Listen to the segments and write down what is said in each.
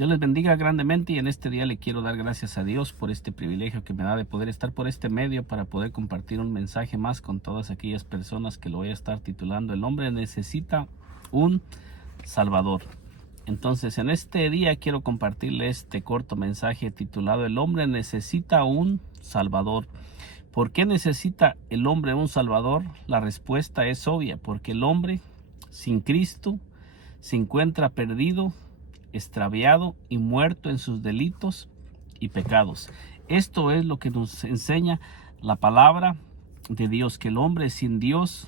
Dios les bendiga grandemente y en este día le quiero dar gracias a Dios por este privilegio que me da de poder estar por este medio para poder compartir un mensaje más con todas aquellas personas que lo voy a estar titulando El hombre necesita un Salvador. Entonces en este día quiero compartirle este corto mensaje titulado El hombre necesita un Salvador. ¿Por qué necesita el hombre un Salvador? La respuesta es obvia, porque el hombre sin Cristo se encuentra perdido, extraviado y muerto en sus delitos y pecados. Esto es lo que nos enseña la palabra de Dios, que el hombre sin Dios,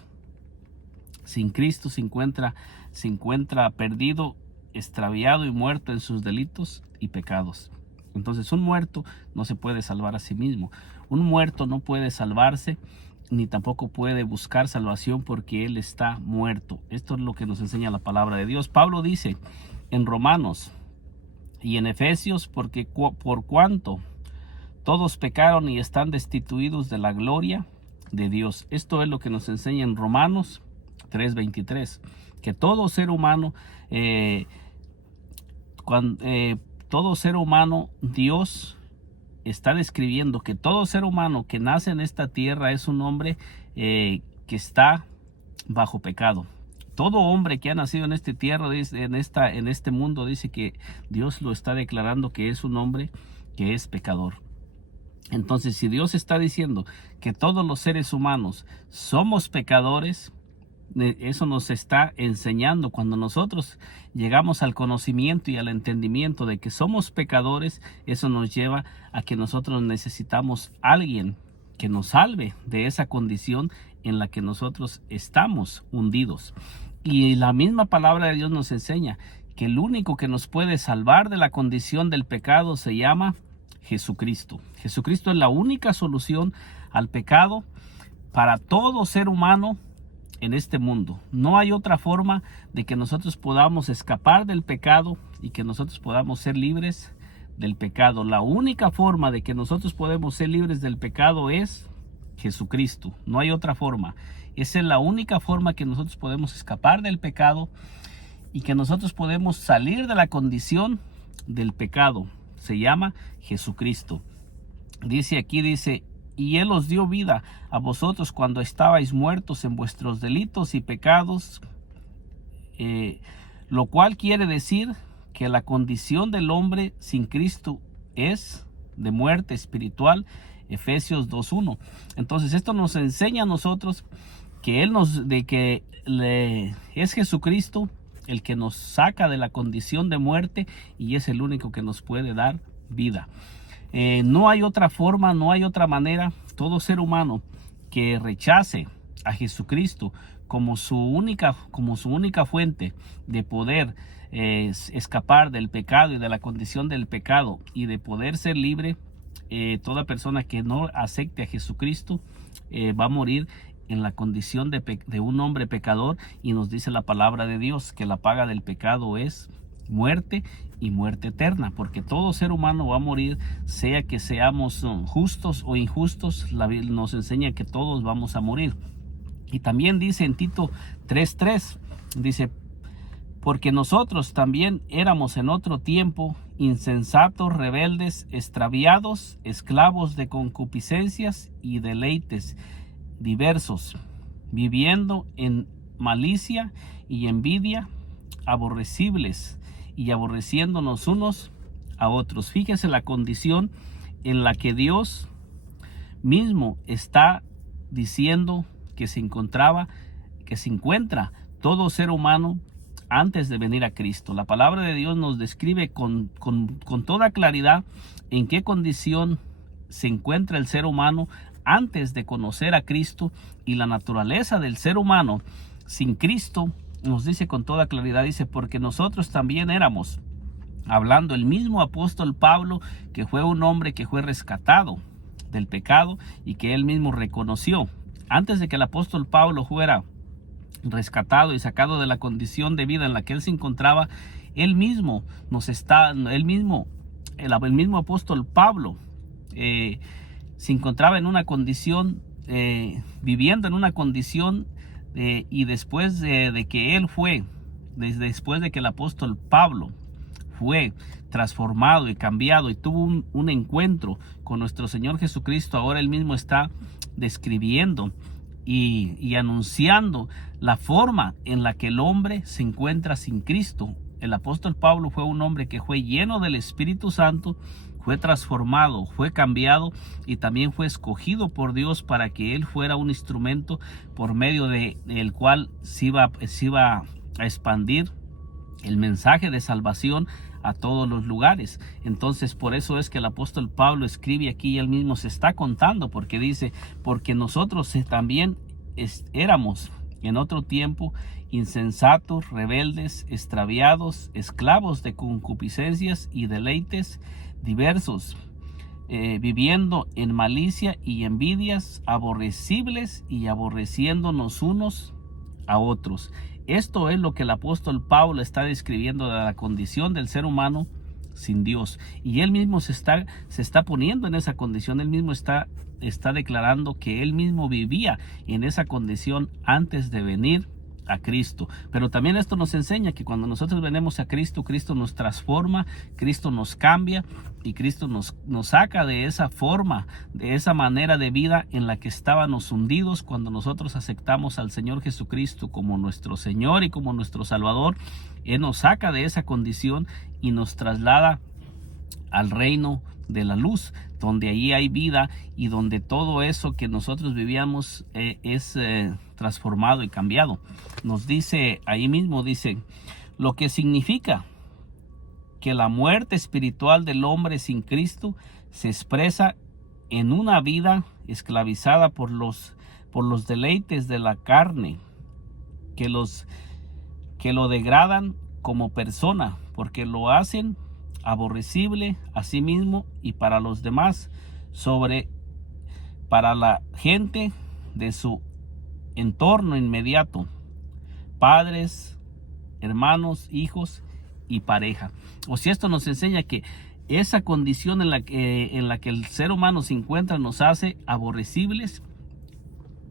sin Cristo, se encuentra perdido, extraviado y muerto en sus delitos y pecados. Entonces un muerto no se puede salvar a sí mismo. Un muerto no puede salvarse ni tampoco puede buscar salvación porque él está muerto. Esto es lo que nos enseña la palabra de Dios. Pablo dice en Romanos y en Efesios, porque por cuanto todos pecaron y están destituidos de la gloria de Dios. Esto es lo que nos enseña en Romanos 3:23, que todo ser humano, Dios está describiendo que todo ser humano que nace en esta tierra es un hombre que está bajo pecado. Todo hombre que ha nacido en esta tierra, en este mundo, dice que Dios lo está declarando que es un hombre que es pecador. Entonces, si Dios está diciendo que todos los seres humanos somos pecadores, eso nos está enseñando. Cuando nosotros llegamos al conocimiento y al entendimiento de que somos pecadores, eso nos lleva a que nosotros necesitamos a alguien que nos salve de esa condición en la que nosotros estamos hundidos. Y la misma palabra de Dios nos enseña que el único que nos puede salvar de la condición del pecado se llama Jesucristo. Jesucristo es la única solución al pecado para todo ser humano en este mundo. No hay otra forma de que nosotros podamos escapar del pecado y que nosotros podamos ser libres del pecado. La única forma de que nosotros podemos ser libres del pecado es Jesucristo. No hay otra forma. Esa es la única forma que nosotros podemos escapar del pecado y que nosotros podemos salir de la condición del pecado. Se llama Jesucristo. Dice, y Él os dio vida a vosotros cuando estabais muertos en vuestros delitos y pecados, lo cual quiere decir que la condición del hombre sin Cristo es de muerte espiritual. Efesios 2:1. Entonces esto nos enseña a nosotros que es Jesucristo el que nos saca de la condición de muerte y es el único que nos puede dar vida. No hay otra forma, no hay otra manera. Todo ser humano que rechace a Jesucristo como su única fuente de poder escapar del pecado y de la condición del pecado y de poder ser libre, toda persona que no acepte a Jesucristo va a morir en la condición de un hombre pecador, y nos dice la palabra de Dios que la paga del pecado es muerte y muerte eterna, porque todo ser humano va a morir, sea que seamos justos o injustos. La Biblia nos enseña que todos vamos a morir. Y también dice en Tito 3:3, dice, porque nosotros también éramos en otro tiempo insensatos, rebeldes, extraviados, esclavos de concupiscencias y deleites diversos, viviendo en malicia y envidia, aborrecibles y aborreciéndonos unos a otros. Fíjese la condición en la que Dios mismo está diciendo que se encuentra todo ser humano antes de venir a Cristo. La palabra de Dios nos describe con toda claridad en qué condición se encuentra el ser humano antes de conocer a Cristo, y la naturaleza del ser humano sin Cristo nos dice con toda claridad, dice, porque nosotros también éramos, hablando el mismo apóstol Pablo, que fue un hombre que fue rescatado del pecado y que él mismo reconoció. Antes de que el apóstol Pablo fuera rescatado y sacado de la condición de vida en la que él se encontraba, el mismo apóstol Pablo se encontraba en una condición, viviendo en una condición, y después de que el apóstol Pablo fue transformado y cambiado y tuvo un encuentro con nuestro Señor Jesucristo, ahora él mismo está describiendo y anunciando la forma en la que el hombre se encuentra sin Cristo. El apóstol Pablo fue un hombre que fue lleno del Espíritu Santo, fue transformado, fue cambiado y también fue escogido por Dios para que él fuera un instrumento por medio del cual se iba a expandir el mensaje de salvación a todos los lugares. Entonces, por eso es que el apóstol Pablo escribe aquí y él mismo se está contando, porque dice, porque nosotros también éramos en otro tiempo insensatos, rebeldes, extraviados, esclavos de concupiscencias y deleites diversos, viviendo en malicia y envidias, aborrecibles y aborreciéndonos unos a otros. Esto es lo que el apóstol Pablo está describiendo de la condición del ser humano sin Dios. Y él mismo se está poniendo en esa condición. Él mismo está declarando que él mismo vivía en esa condición antes de venir a Cristo. Pero también esto nos enseña que cuando nosotros venimos a Cristo, Cristo nos transforma, Cristo nos cambia y Cristo nos saca de esa forma, de esa manera de vida en la que estábamos hundidos. Cuando nosotros aceptamos al Señor Jesucristo como nuestro Señor y como nuestro Salvador, Él nos saca de esa condición y nos traslada al reino de la luz, donde allí hay vida y donde todo eso que nosotros vivíamos es transformado y cambiado. Nos dice, ahí mismo dice, lo que significa que la muerte espiritual del hombre sin Cristo se expresa en una vida esclavizada por los deleites de la carne, que lo degradan como persona, porque lo hacen aborrecible a sí mismo y para los demás, para la gente de su entorno inmediato, padres, hermanos, hijos y pareja. O sea, esto nos enseña que esa condición en la que el ser humano se encuentra nos hace aborrecibles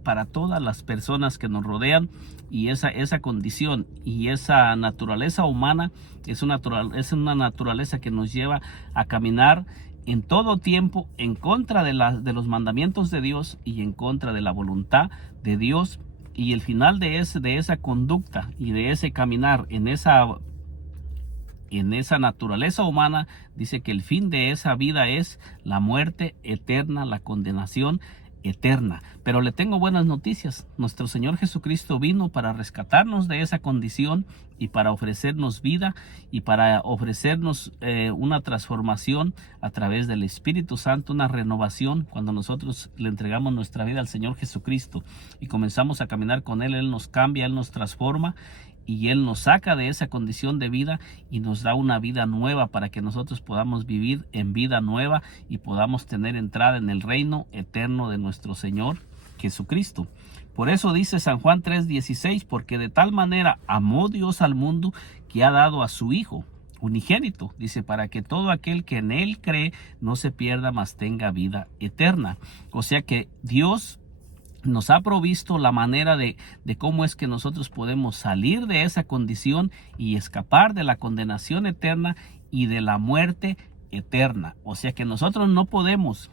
para todas las personas que nos rodean, y esa condición y esa naturaleza humana es una naturaleza que nos lleva a caminar en todo tiempo en contra de los mandamientos de Dios y en contra de la voluntad de Dios. Y el final de esa conducta y de ese caminar en esa naturaleza humana, dice que el fin de esa vida es la muerte eterna, la condenación eterna. Pero le tengo buenas noticias. Nuestro Señor Jesucristo vino para rescatarnos de esa condición y para ofrecernos vida y para ofrecernos una transformación a través del Espíritu Santo, una renovación. Cuando nosotros le entregamos nuestra vida al Señor Jesucristo y comenzamos a caminar con Él, Él nos cambia, Él nos transforma y Él nos saca de esa condición de vida y nos da una vida nueva para que nosotros podamos vivir en vida nueva y podamos tener entrada en el reino eterno de nuestro Señor Jesucristo. Por eso dice San Juan 3:16, porque de tal manera amó Dios al mundo que ha dado a su Hijo unigénito, dice, para que todo aquel que en Él cree no se pierda, mas tenga vida eterna. O sea que Dios nos ha provisto la manera de cómo es que nosotros podemos salir de esa condición y escapar de la condenación eterna y de la muerte eterna. O sea que nosotros no podemos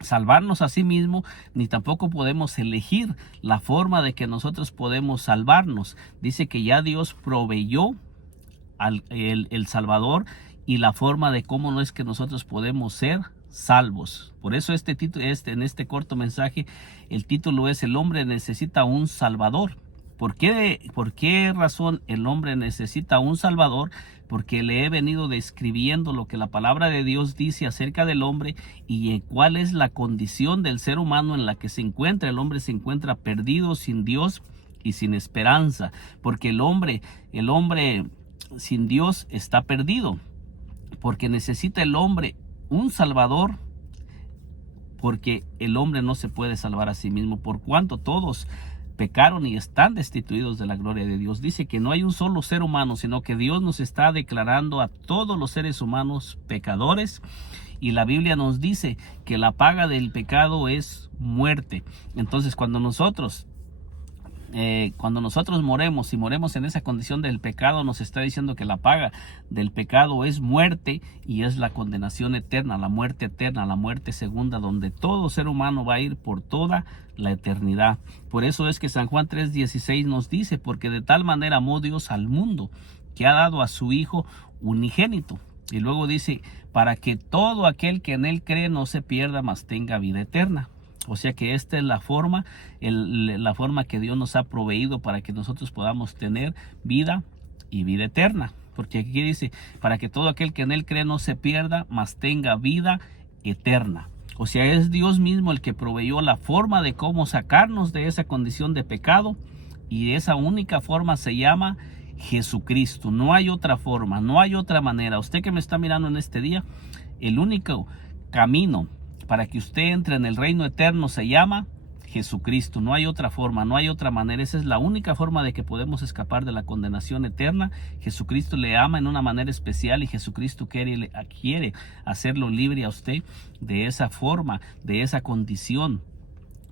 salvarnos a sí mismo, ni tampoco podemos elegir la forma de que nosotros podemos salvarnos. Dice que ya Dios proveyó el Salvador y la forma de cómo no es que nosotros podemos ser salvos. Por eso en este corto mensaje el título es: el hombre necesita un Salvador. ¿Por qué razón el hombre necesita un Salvador? Porque le he venido describiendo lo que la palabra de Dios dice acerca del hombre y cuál es la condición del ser humano en la que se encuentra. El hombre se encuentra perdido, sin Dios y sin esperanza, porque el hombre sin Dios está perdido, porque necesita el hombre un Salvador, porque el hombre no se puede salvar a sí mismo, por cuanto todos pecaron y están destituidos de la gloria de Dios. Dice que no hay un solo ser humano, sino que Dios nos está declarando a todos los seres humanos pecadores, y la Biblia nos dice que la paga del pecado es muerte. Entonces, cuando nosotros cuando nosotros moremos, si moremos en esa condición del pecado, nos está diciendo que la paga del pecado es muerte, y es la condenación eterna, la muerte segunda, donde todo ser humano va a ir por toda la eternidad. Por eso es que San Juan 3:16 nos dice: porque de tal manera amó Dios al mundo, que ha dado a su Hijo unigénito. Y luego dice: para que todo aquel que en él cree no se pierda, mas tenga vida eterna. O sea que esta es la forma que Dios nos ha proveído para que nosotros podamos tener vida y vida eterna. Porque aquí dice: para que todo aquel que en él cree no se pierda, mas tenga vida eterna. O sea, es Dios mismo el que proveyó la forma de cómo sacarnos de esa condición de pecado, y esa única forma se llama Jesucristo. No hay otra forma, no hay otra manera. Usted que me está mirando en este día, el único camino para que usted entre en el reino eterno se llama Jesucristo. No hay otra forma, no hay otra manera. Esa es la única forma de que podemos escapar de la condenación eterna. Jesucristo le ama en una manera especial, y Jesucristo quiere hacerlo libre a usted de esa forma, de esa condición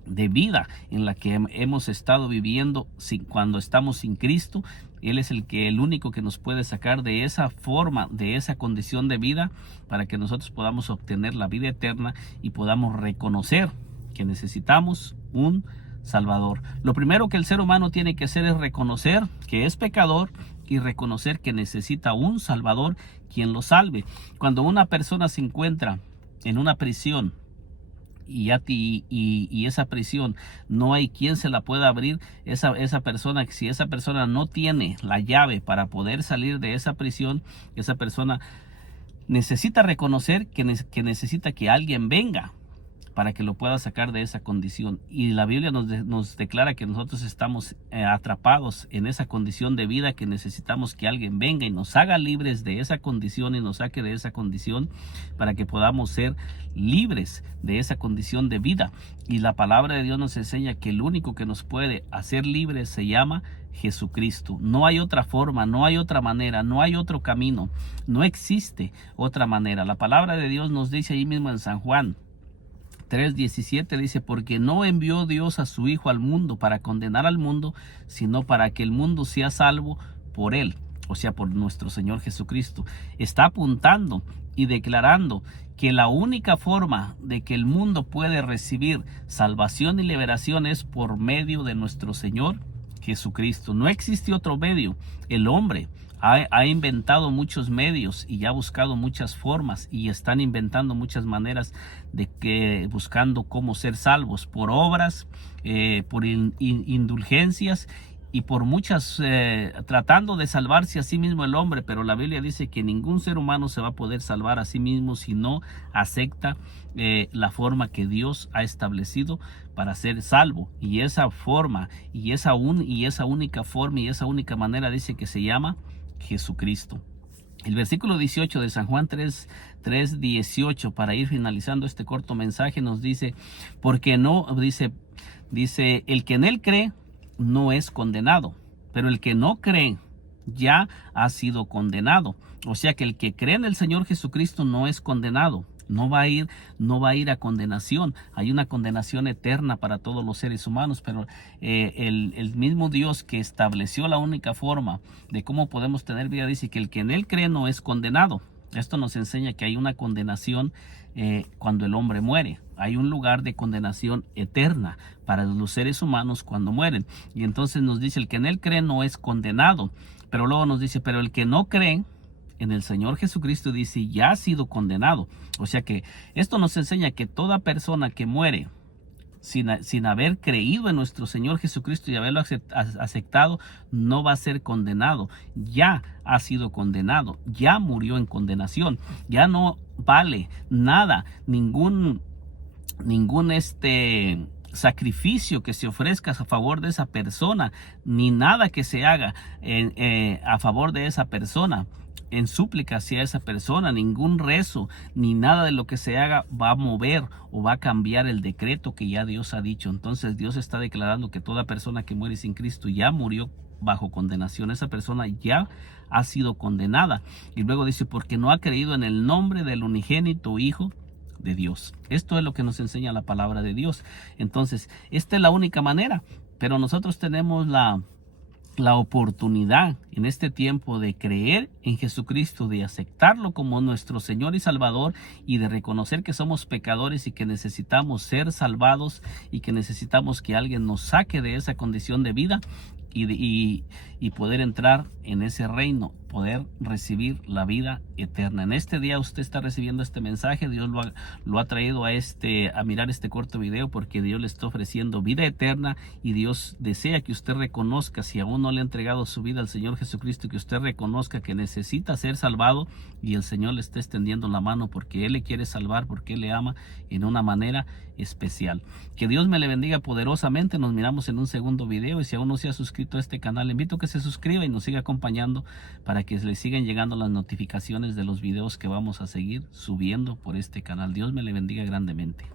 de vida en la que hemos estado viviendo cuando estamos sin Cristo. Él es el único que nos puede sacar de esa forma, de esa condición de vida, para que nosotros podamos obtener la vida eterna y podamos reconocer que necesitamos un Salvador. Lo primero que el ser humano tiene que hacer es reconocer que es pecador y reconocer que necesita un Salvador quien lo salve. Cuando una persona se encuentra en una prisión y esa prisión no hay quien se la pueda abrir, esa persona, si esa persona no tiene la llave para poder salir de esa prisión, esa persona necesita reconocer que necesita que alguien venga para que lo pueda sacar de esa condición. Y la Biblia nos declara que nosotros estamos atrapados en esa condición de vida, que necesitamos que alguien venga y nos haga libres de esa condición y nos saque de esa condición, para que podamos ser libres de esa condición de vida. Y la palabra de Dios nos enseña que el único que nos puede hacer libres se llama Jesucristo. No hay otra forma, no hay otra manera, no hay otro camino, no existe otra manera. La palabra de Dios nos dice ahí mismo en San Juan 3:17, dice: porque no envió Dios a su Hijo al mundo para condenar al mundo, sino para que el mundo sea salvo por él, o sea, por nuestro Señor Jesucristo. Está apuntando y declarando que la única forma de que el mundo puede recibir salvación y liberación es por medio de nuestro Señor Jesucristo. No existe otro medio. El hombre ha inventado muchos medios y ya ha buscado muchas formas, y están inventando muchas maneras buscando cómo ser salvos: por obras, por indulgencias, y por muchas, tratando de salvarse a sí mismo el hombre. Pero la Biblia dice que ningún ser humano se va a poder salvar a sí mismo si no acepta la forma que Dios ha establecido para ser salvo. Y esa forma, y esa única forma, y esa única manera, dice que se llama Jesucristo. El versículo 18 de San Juan 3:18, para ir finalizando este corto mensaje, nos dice: porque no, dice, el que en él cree no es condenado, pero el que no cree ya ha sido condenado. O sea que el que cree en el Señor Jesucristo no es condenado. No va a ir a condenación. Hay una condenación eterna para todos los seres humanos, pero el mismo Dios que estableció la única forma de cómo podemos tener vida, dice que el que en él cree no es condenado. Esto nos enseña que hay una condenación cuando el hombre muere. Hay un lugar de condenación eterna para los seres humanos cuando mueren. Y entonces nos dice: el que en él cree no es condenado. Pero luego nos dice: pero el que no cree en el Señor Jesucristo, dice, ya ha sido condenado. O sea que esto nos enseña que toda persona que muere sin haber creído en nuestro Señor Jesucristo y haberlo aceptado, no va a ser condenado. Ya ha sido condenado, ya murió en condenación, ya no vale nada, ningún sacrificio que se ofrezca a favor de esa persona, ni nada que se haga a favor de esa persona, en súplica hacia esa persona, ningún rezo, ni nada de lo que se haga va a mover o va a cambiar el decreto que ya Dios ha dicho. Entonces Dios está declarando que toda persona que muere sin Cristo ya murió bajo condenación. Esa persona ya ha sido condenada. Y luego dice: porque no ha creído en el nombre del unigénito Hijo de Dios. Esto es lo que nos enseña la palabra de Dios. Entonces, esta es la única manera Pero nosotros tenemos la oportunidad en este tiempo de creer en Jesucristo, de aceptarlo como nuestro Señor y Salvador, y de reconocer que somos pecadores y que necesitamos ser salvados y que necesitamos que alguien nos saque de esa condición de vida y poder entrar en ese reino, poder recibir la vida eterna. En este día usted está recibiendo este mensaje. Dios lo ha traído a mirar este corto video porque Dios le está ofreciendo vida eterna, y Dios desea que usted reconozca, si aún no le ha entregado su vida al Señor Jesucristo, que usted reconozca que necesita ser salvado, y el Señor le está extendiendo la mano porque Él le quiere salvar, porque Él le ama en una manera especial. Que Dios me le bendiga poderosamente. Nos miramos en un segundo video, y si aún no se ha suscrito a este canal, le invito a que se suscriba y nos siga acompañando para que le sigan llegando las notificaciones de los videos que vamos a seguir subiendo por este canal. Dios me le bendiga grandemente.